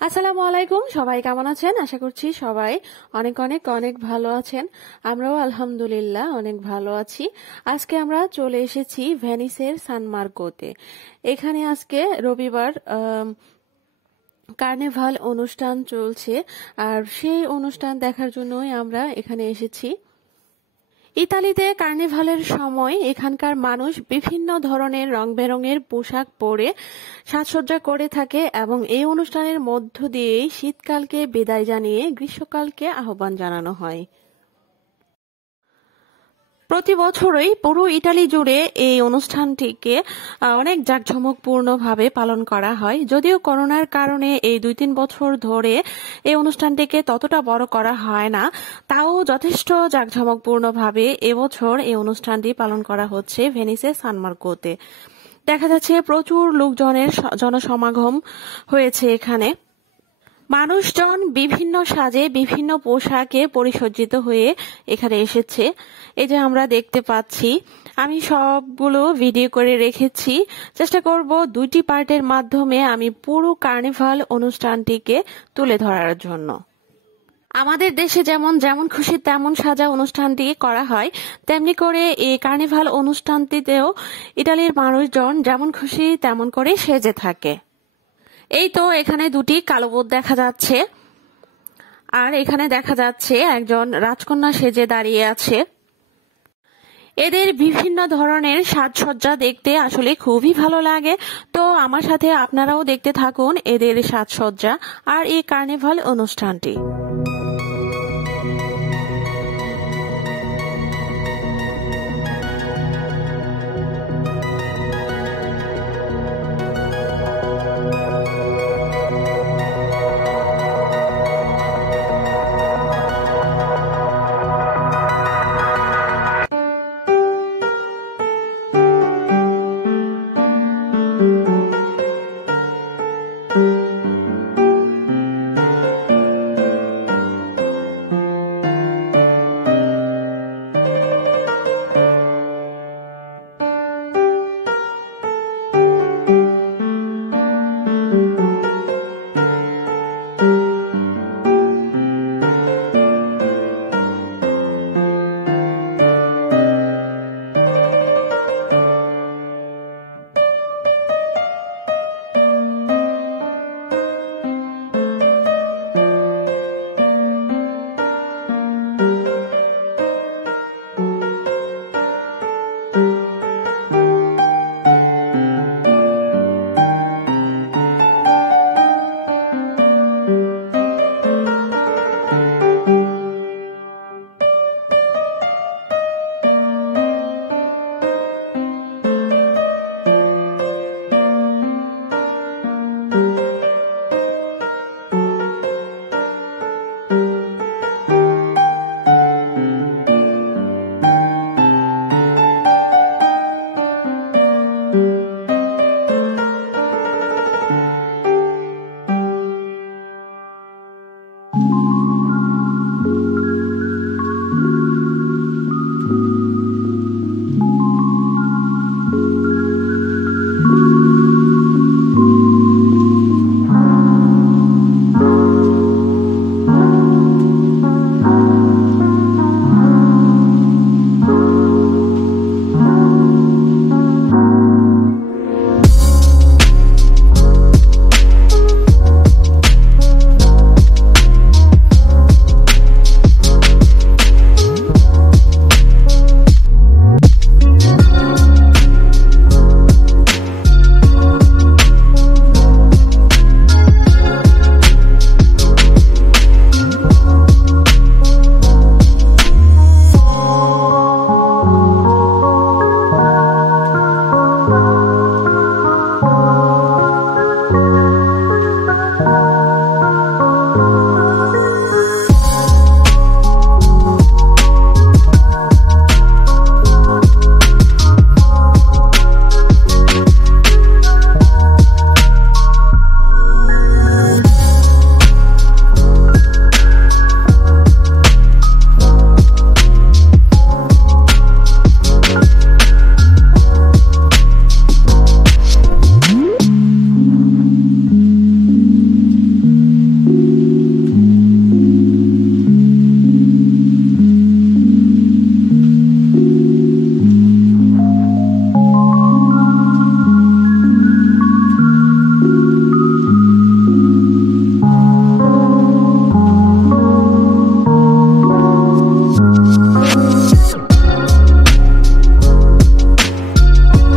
আসসালামু আলাইকুম। সবাই কেমন আছেন? আশা করছি সবাই অনেক অনেক অনেক ভালো আছেন। আমরাও আলহামদুলিল্লাহ অনেক ভালো আছি। আজকে আমরা চলে এসেছি ভেনিসের সান মার্কোতে। এখানে আজকে রবিবার কার্নিভাল অনুষ্ঠান চলছে, আর সেই অনুষ্ঠান দেখার জন্যই আমরা এখানে এসেছি। ইতালিতে কার্নিভালের সময় এখানকার মানুষ বিভিন্ন ধরনের রং বেরঙের পোশাক পরে সাজসজ্জা করে থাকে এবং এই অনুষ্ঠানের মধ্য দিয়েই শীতকালকে বিদায় জানিয়ে গ্রীষ্মকালকে আহ্বান জানানো হয়। প্রতি বছরই পুরো ইতালি জুড়ে এই অনুষ্ঠানটিকে অনেক জাঁকজমকপূর্ণভাবে পালন করা হয়। যদিও করোনার কারণে এই 2-3 বছর ধরে এই অনুষ্ঠানটিকে ততটা বড় করা হয় না, তাও যথেষ্ট জাঁকজমকপূর্ণভাবে এবছর এই অনুষ্ঠানটি পালন করা হচ্ছে ভেনিসের সান মার্কোতে। দেখা যাচ্ছে প্রচুর লোকজনের জনসমাগম হয়েছে এখানে। মানুষজন বিভিন্ন সাজে বিভিন্ন পোশাকে পরিসজ্জিত হয়ে এখানে এসেছে। এই যে আমরা দেখতে পাচ্ছি, আমি সবগুলো ভিডিও করে রেখেছি। চেষ্টা করব 2টি পার্টের মাধ্যমে আমি পুরো কার্নিভাল অনুষ্ঠানটিকে তুলে ধরার জন্য। আমাদের দেশে যেমন যেমন খুশি তেমন সাজা অনুষ্ঠানটি করা হয়, তেমনি করে এই কার্নিভাল অনুষ্ঠানটিতেও ইতালির মানুষজন যেমন খুশি তেমন করে সেজে থাকে। এই তো এখানে 2টি কালো ভূত দেখা যাচ্ছে, আর এখানে দেখা যাচ্ছে একজন রাজকন্যা সেজে দাঁড়িয়ে আছে। এদের বিভিন্ন ধরনের সাজসজ্জা দেখতে আসলে খুবই ভালো লাগে। তো আমার সাথে আপনারাও দেখতে থাকুন এদের সাজসজ্জা আর এই কার্নিভাল অনুষ্ঠানটি।